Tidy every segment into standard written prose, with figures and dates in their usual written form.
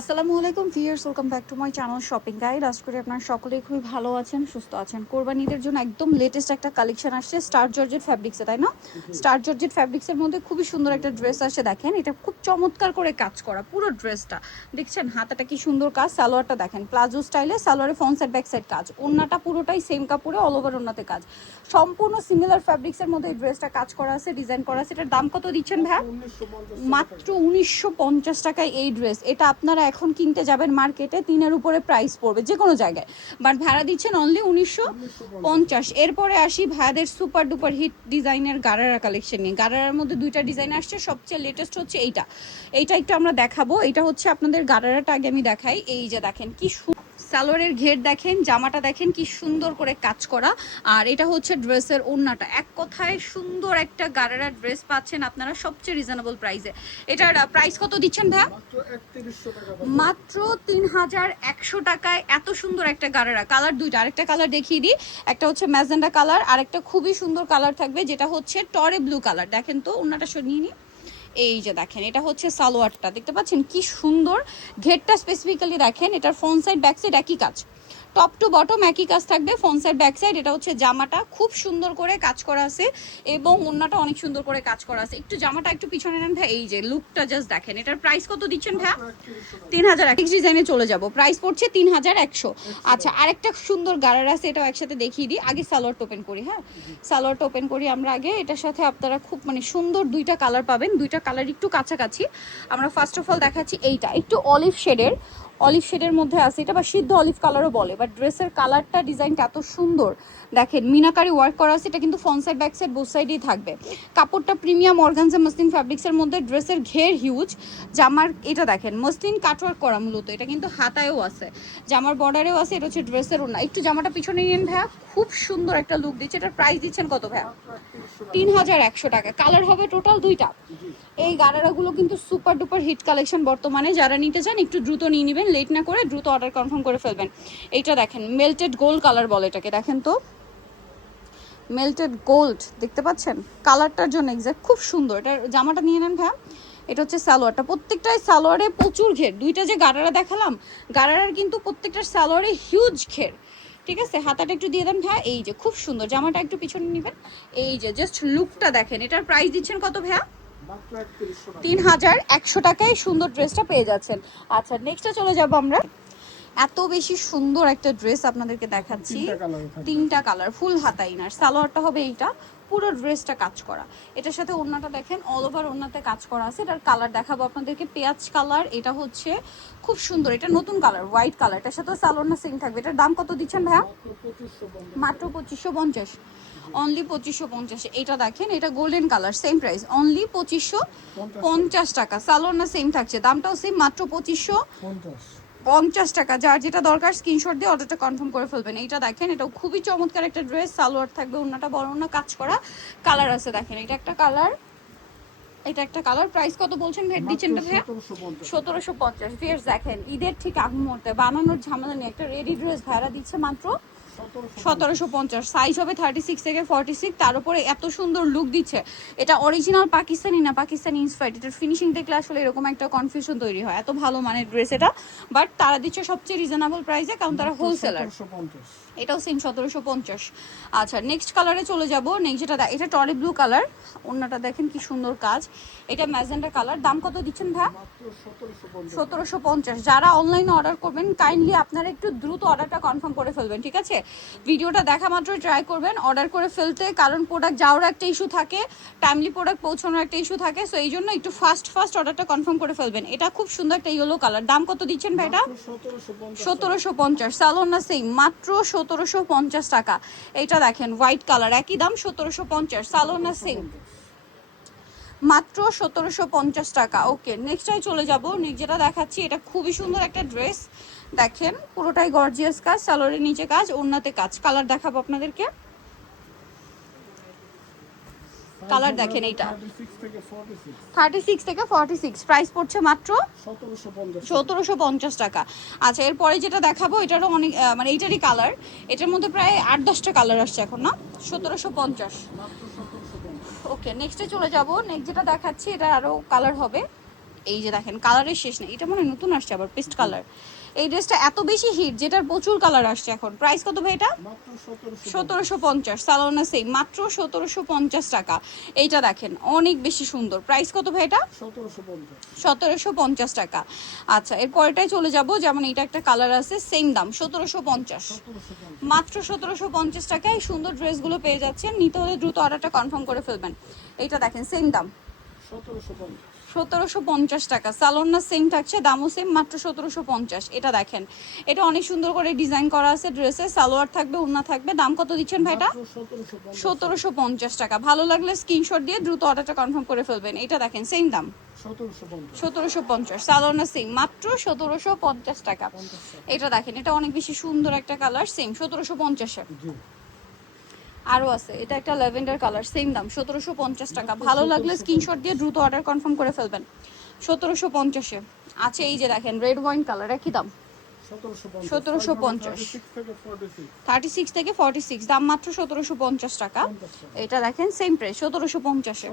আসসালামু আলাইকুম viewers, welcome back to my channel shopping guide. আশা করি আপনারা সকলেই খুবই ভালো আছেন, সুস্থ আছেন। কোরবানিদের জন্য একদম লেটেস্ট একটা কালেকশন আসছে স্টার জর্জেট ফ্যাব্রিক্সে, তাই না? স্টার জর্জেট ফ্যাব্রিক্সের মধ্যে খুবই সুন্দর একটা ড্রেস আসছে। দেখেন, এটা খুব চমৎকার করে কাজ করা পুরো ড্রেসটা। দেখছেন হাতাটা কি সুন্দর কাজ, সালোয়ারটা দেখেন প্লাজো স্টাইলে, সালোয়ারে ফ্রন্ট সাইড ব্যাক সাইড কাজ, ওন্নাটা পুরোটাই সেম কাপড়ে অল ওভার ওন্নাতে কাজ, সম্পূর্ণ সিমিলার ফ্যাব্রিক্সের মধ্যে এই ড্রেসটা কাজ করা আছে, ডিজাইন করা আছে। এটার দাম কত দিচ্ছেন ভাই? মাত্র 1950 টাকায় এই ড্রেস। এটা আপনারা এখন কিনতে যাবেন মার্কেটে 3-এর উপরে প্রাইস পড়বে যে কোনো জায়গায়, বাট ভাড়া দিচ্ছেন অনলি 1950। এরপরে আসি ভাইদের সুপার ডুপার হিট ডিজাইনের গারারা কালেকশন নিয়ে। গারারার মধ্যে দুইটা ডিজাইন আসছে, সবচেয়ে লেটেস্ট হচ্ছে এইটা একটু আমরা দেখাবো। এটা হচ্ছে আপনাদের গারারাটা আগে আমি দেখাই। এই যে দেখেন কি সালোয়ারের ঘের দেখেন, জামাটা দেখেন কি সুন্দর করে কাজ করা, আর এটা হচ্ছে ড্রেসের ওড়নাটা। এক কথায় সুন্দর একটা গারারা ড্রেস পাচ্ছেন আপনারা সবচেয়ে রিজনেবল প্রাইসে। এটার প্রাইস কত দিচ্ছেন ভাইয়া? মাত্র 3100 টাকায় এত সুন্দর একটা গারারা। কালার দুইটা, আরেকটা কালার দেখিয়ে দিই। একটা হচ্ছে ম্যাজেন্ডা কালার, আরেকটা খুবই সুন্দর কালার থাকবে যেটা হচ্ছে টরে ব্লু কালার। দেখেন তো ওড়নাটা নিয়ে নিই। এই যে দেখেন, এটা হচ্ছে সালোয়ারটা, দেখতে পাচ্ছেন কি সুন্দর ঘেরটা। স্পেসিফিক্যালি দেখেন, এটার ফ্রন্ট সাইড ব্যাক সাইড একই কাজ, টপ টু বটম একই কাজ থাকবে, ফ্রন্ট সাইড ব্যাক সাইড। এটা হচ্ছে জামাটা, খুব সুন্দর করে কাজ করা আছে এবং ওন্নাটা অনেক সুন্দর করে কাজ করা আছে। একটু জামাটা একটু পিছনে নেন ভাই। এই যে লুকটা জাস্ট দেখেন। এটার প্রাইস কত দিচ্ছেন ভাই? 3000। ডিজাইনে চলে যাব, প্রাইস পড়ছে 3100। আচ্ছা, আরেকটা সুন্দর গারার আছে, এটাও একসাথে দেখিয়ে দিই। আগে সালোয়ারটা ওপেন করি। হ্যাঁ, সালোয়ারটা ওপেন করি আমরা আগে। এটার সাথে আপনারা খুব সুন্দর দুইটা কালার পাবেন, দুইটা কালার একটু কাছাকাছি। আমরা ফার্স্ট অফ অল দেখাচ্ছি এইটা, একটু অলিভ শেডের মধ্যে আছে এটা, বা সিদ্ধ অলিভ কালারও বলে, বাট ড্রেসের কালারটা ডিজাইনটা এত সুন্দর। দেখেন মিনাকারি ওয়ার্ক করা আছে, এটা কিন্তু front side back side both সাইডেই থাকবে। কাপড়টা প্রিমিয়াম অর্গানজা মসলিন ফ্যাব্রিক্সের মধ্যে, ড্রেসের ঘের হিউজ। জামার এটা দেখেন মসলিন কাটওয়ার্ক করা, মূলত এটা কিন্তু হাতায়ও আছে, জামার বর্ডারেও আছে। এটা হচ্ছে ড্রেসের ওড়না। একটু জামাটা পিছনে নিন ভাইয়া, খুব সুন্দর একটা লুক দিচ্ছে। এটার প্রাইস দিচ্ছেন কত ভাইয়া? 3100 টাকা। কালার হবে টোটাল দুইটা। এই গারারাগুলো কিন্তু সুপার ডুপার হিট কালেকশন বর্তমানে। যারা নিতে চান একটু দ্রুত নিয়ে নেবেন, লেট না করে দ্রুত অর্ডার কনফার্ম করে ফেলবেন। এইটা দেখেন মেল্টেড গোল্ড কালার বলে এটাকে, দেখেন তো মেল্টেড গোল্ড, দেখতে পাচ্ছেন কালারটার জন্য এক্সাক্ট, খুব সুন্দর। এটার জামাটা নিয়ে নেন ভাইয়া। এটা হচ্ছে সালোয়ারটা, প্রত্যেকটাই সালোয়ারে প্রচুর ঘের। দুইটা যে গারারা দেখালাম, গারারার কিন্তু প্রত্যেকটার সালোয়ারে হিউজ ঘের। ঠিক আছে, হাতাটা একটু দিয়ে দেন ভাইয়া। এই যে খুব সুন্দর, জামাটা একটু পিছনে নেবেন। এই যে জাস্ট লুকটা দেখেন। এটার প্রাইস দিচ্ছেন কত ভাইয়া? 3100 টাকায় সুন্দর ড্রেসটা পেয়ে যাচ্ছেন। আচ্ছা, নেক্সটে চলে যাব আমরা। এত বেশি সুন্দর একটা ড্রেস আপনাদেরকে দেখাচ্ছি, তিনটা কালার, ফুল হাতা ইনার। সালোয়ারটা হবে এইটা, পুরো ড্রেসটা কাজ করা। এটার সাথে ওড়নাটা দেখেন অল ওভার ওড়নাতে কাজ করা আছে। এটার কালার দেখাবো আপনাদেরকে, পেঁয়াজ কালার। এটা হচ্ছে খুব সুন্দর, এটা নতুন কালার হোয়াইট কালার। এটার সাথে সালোয়ার না সেম থাকবে। এটার দাম কত দিচ্ছেন ভাইয়া? মাত্র 2550, অনলি 2550। এটা দেখেন, এটা golden colour, same price only 2550 টাকা। সালোয়ার না সেম থাকছে, দামটাও সেম, মাত্র 2550 টাকা। যার যেটা দরকার স্ক্রিনশট দিয়ে অর্ডারটা কনফার্ম করে ফেলবেন। এইটা দেখেন, এটাও খুবই চমৎকার একটা ড্রেস। সালোয়ার থাকবে, ওড়নাটা বড় ওড়না, কাজ করা। কালার আছে দেখেন, এটা একটা কালার, এটা একটা কালার। প্রাইস কত বলছেন ভেট দিচ্ছেন ভাইয়া? 1750। ফিয়ার্স দেখেন, ঈদের ঠিক আগ মুহূর্তে বানানোর ঝামেলা নিয়ে একটা রেডি ড্রেস ভাড়া দিচ্ছে মাত্র 1750। সাইজ হবে 36 থেকে 46, তার উপরে এত সুন্দর লুক দিচ্ছে। এটা অরিজিনাল পাকিস্তানি না পাকিস্তানি ইন্সপায়ার্ড, এটার ফিনিশিং দেখলে আসলে এরকম একটা কনফিউশন তৈরি হয়। এত ভালো মানের ড্রেস এটা, বাট তারা দিচ্ছে সবচেয়ে রিজনেবল প্রাইসে, কারণ তারা হোলসেলার। এটাও সেম 1750। আচ্ছা, নেক্সট কালারে চলে যাব। নেক্সট যেটা, এটা টরি ব্লু কালার, ওড়নাটা দেখেন কি সুন্দর কাজ। এটা ম্যাজেন্ডা কালার। দাম কত দিচ্ছেন ভাই? 1750। যারা অনলাইনে অর্ডার করবেন কাইন্ডলি আপনারা একটু দ্রুত অর্ডারটা কনফার্ম করে ফেলবেন, ঠিক আছে? ভিডিওটা দেখা মাত্রই ট্রাই করবেন অর্ডার করে ফেলতে, কারণ প্রোডাক্ট যাওয়ার একটা ইস্যু থাকে, টাইমলি প্রোডাক্ট পৌঁছানোর একটা ইস্যু থাকে। সো এই জন্য একটু ফাস্ট অর্ডারটা কনফার্ম করে ফেলবেন। এটা খুব সুন্দর একটা ইয়েলো কালার। দাম কত দিচ্ছেন ভাই এটা? 1750। সালোয়ার না সেম, মাত্র 1750 টাকা। এইটা দেখেন হোয়াইট কালার, একই দাম 1750। সালোয়ার না সেম, মাত্র 1750 টাকা। ওকে, নেক্সটটাই চলে যাব। নেক্সট যেটা দেখাচ্ছি, এটা খুবই সুন্দর একটা ড্রেস। দেখেন পুরোটাই গর্জিয়াস কাজ, সালোয়ারের নিচে কাজ, ওড়নাতে কাজ। কালার দেখাবো আপনাদেরকে, কালার দেখেন। এইটা 36 থেকে 46, প্রাইস পড়ছে মাত্র 1750 টাকা। আচ্ছা, এরপরে যেটা দেখাবো এটারও অনেক এইটারই কালার। এটার মধ্যে প্রায় 8-10টা কালার আসছে এখন, না? 1750। ওকে, নেক্সটে চলে যাব। নেক্সট যেটা দেখাচ্ছি, এটা আরও কালার হবে। এই যে দেখেন কালারের শেষ নেই, এটা মনে হয় নতুন আসছে আবার পেস্ট কালার। এই ড্রেসটা এত বেশি হিট যেটার প্রচুর কালার আসছে এখন। প্রাইস কত ভাই এটা? 1750। সালোনা সেম মাত্র 1750 টাকা। এইটা দেখেন অনেক বেশি সুন্দর। প্রাইস কত ভাই এটা? 1750 টাকা। আচ্ছা এর পরেরটাই চলে যাব, যেমন এটা একটা কালার আছে সেম দাম 1750। মাত্র 1750 টাকায় এই সুন্দর ড্রেসগুলো পেয়ে যাচ্ছেন। নিতে হলে দ্রুত অর্ডারটা কনফার্ম করে ফেলবেন। এইটা দেখেন সেম দাম 1750 টাকা। সালোনা সেম থাকছে, দামও সেম, মাত্র 1750। এটা দেখেন এটা অনেক সুন্দর করে ডিজাইন করা আছে ড্রেসে, সালোয়ার থাকবে, ওড়না থাকবে। দাম কত দিচ্ছেন ভাই এটা? 1750 টাকা। ভালো লাগলে স্ক্রিনশট দিয়ে দ্রুত অর্ডারটা কনফার্ম করে ফেলবেন। এটা দেখেন সেম দাম 1750। সালোনা সেম মাত্র 1750 টাকা। এটা দেখেন এটা অনেক বেশি সুন্দর একটা কালার, সেম 1750-এ। আরও আছে, এটা একটা ল্যাভেন্ডার কালার, সেম দাম 1750 টাকা। ভালো লাগলে স্ক্রিনশট দিয়ে দ্রুত অর্ডার কনফার্ম করে ফেলবেন। 1750-এ আছে। এই যে দেখেন রেড ওয়াইন কালার, একই দাম 1750। 36 থেকে 46, দাম মাত্র 1750 টাকা। এটা দেখেন সেম প্রাইস 1750-এ।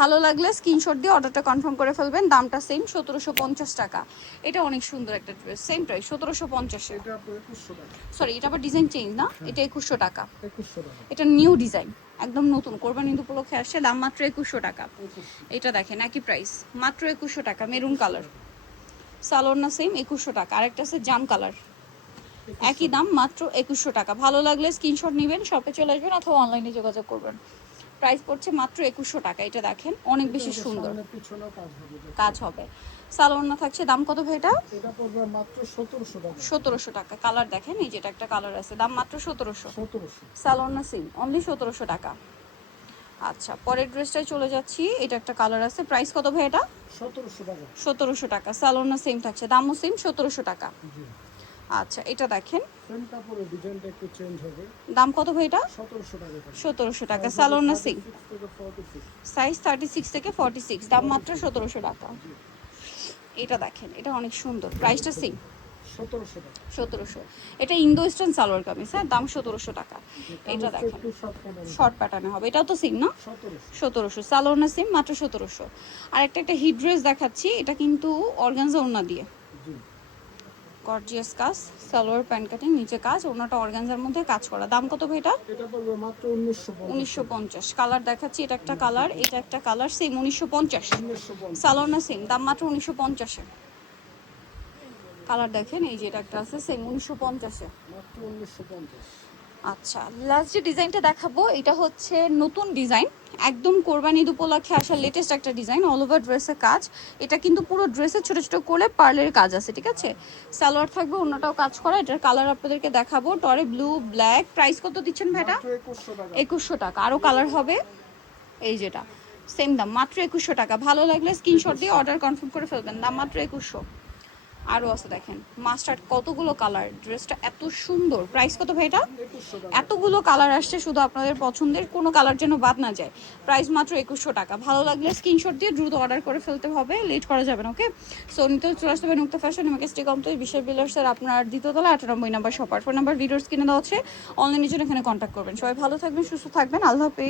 ভালো লাগলে স্ক্রিনশট দিয়ে অর্ডারটা কনফার্ম করে ফেলবেন। দামটা সেম 1750 টাকা। এটা অনেক সুন্দর একটা ড্রেস, সেম প্রাইস 1750-এ। সরি এটা আবার ডিজাইন চেঞ্জ না, এটা 2100 টাকা। এটা নিউ ডিজাইন, একদম নতুন, কোরবানি ঈদ উপলক্ষে আসছে। দাম মাত্র 2100 টাকা। এটা দেখেন একই প্রাইস, মাত্র 2100 টাকা। মেরুন কালার, সালোয়ার সেম 2100 টাকা। আরেকটা আছে জাম কালার, একই দাম মাত্র 2100 টাকা। ভালো লাগলে স্ক্রিনশট নেবেন, শপে চলে আসবেন অথবা অনলাইনে যোগাযোগ করবেন। প্রাইস পড়ছে মাত্র 2100 টাকা। এটা দেখেন অনেক বেশি সুন্দর কাজ হবে, সালোয়ার থাকছে। দাম কত ভাই এটা? এটা পড়বে মাত্র 1700 টাকা। কালার দেখেন, এই যেটা একটা কালার আছে, দাম মাত্র 1700। সালোয়ার সেম অনলি 1700 টাকা। আচ্ছা পরের ড্রেসটাই চলে যাচ্ছি। এটা একটা কালার আছে, প্রাইস কত ভাই এটা? 1700 টাকা। সালোয়ার সেম থাকছে, দামও সেম 1700 টাকা। আচ্ছা এটা দেখেন সেম কাপড়ের ডিজাইনটা একটু চেঞ্জ হবে। দাম কত ভাই এটা? 1700 টাকা। 1700 টাকা। সালোয়ার সেম, সাইজ 36 থেকে 46, দাম মাত্র 1700 টাকা। এটা দেখেন এটা অনেক সুন্দর, প্রাইসটা সেম 1700। এটা ইন্দো ওয়েস্টার্ন সালোয়ার কামিজ, হ্যাঁ, দাম 1700 টাকা। এটা দেখেন শর্ট প্যাটার্নে হবে, এটাও তো সেম না? 1700। সালোয়ার সেম, মাত্র 1700। আর একটা হিট ড্রেস দেখাচ্ছি, এটা কিন্তু অর্গানজা ওড়না দিয়ে, গর্জিয়াস কাজ, সালোয়ার প্যান্ট কাটিং, নিচে কাজ, ওড়নাটা অর্গানজার মধ্যে কাজ করা। দাম কত ভাই এটা? এটা পড়বে মাত্র 1950। কালার দেখাচ্ছি, এটা একটা কালার, এটা একটা কালার, সেম 1950। সালোয়ার সেম, দাম মাত্র 1950-এ। কালার দেখেন, এই যে এটা একটা আছে সেম 1950-এ। মাত্র 1950। আচ্ছা লাস্ট যে ডিজাইনটা দেখাবো এটা হচ্ছে নতুন ডিজাইন, একদম কোরবানি ঈদ উপলক্ষে আসা লেটেস্ট একটা ডিজাইন, অল ওভার ড্রেসের কাজ। এটা কিন্তু পুরো ড্রেসে ছোট ছোট করে পার্লের কাজ আছে, ঠিক আছে? সালোয়ার থাকবে, অন্যটাও কাজ করা। এটার কালার আপনাদেরকে দেখাবো, টরে ব্লু, ব্ল্যাক। প্রাইস কত দিচ্ছেন ভাইটা? 2100 টাকা। আরও কালার হবে, এই যেটা সেম দাম মাত্র 2100 টাকা। ভালো লাগলে স্ক্রিনশট দিয়ে অর্ডার কনফার্ম করে ফেলবেন, দাম মাত্র 2100। আরও আছে দেখেন মাস্টার্ড, কতগুলো কালার, ড্রেসটা এত সুন্দর। প্রাইস কত ভাই এটা? এতগুলো কালার আসছে, শুধু আপনাদের পছন্দের কোনো কালার যেন বাদ না যায়। প্রাইস মাত্র 2100 টাকা। ভালো লাগলে স্ক্রিনশট দিয়ে দ্রুত অর্ডার করে ফেলতে হবে, লেট করা যাবে না, ওকে? সো নিতে চলে আসতে হবে নুক্তা ফ্যাশন, আমাকে স্টে কমপ্লেক্স, বিশাল বিলার্সের আপনার দ্বিতীয়তলা 98 নাম্বার শপার। ফোন নাম্বার ভিডিওর স্ক্রিনে দেওয়া হচ্ছে, অনলাইনের জন্য এখানে কন্ট্যাক্ট করবেন। সবাই ভালো থাকবেন, সুস্থ থাকবেন, আল্লাহ হাফেজ।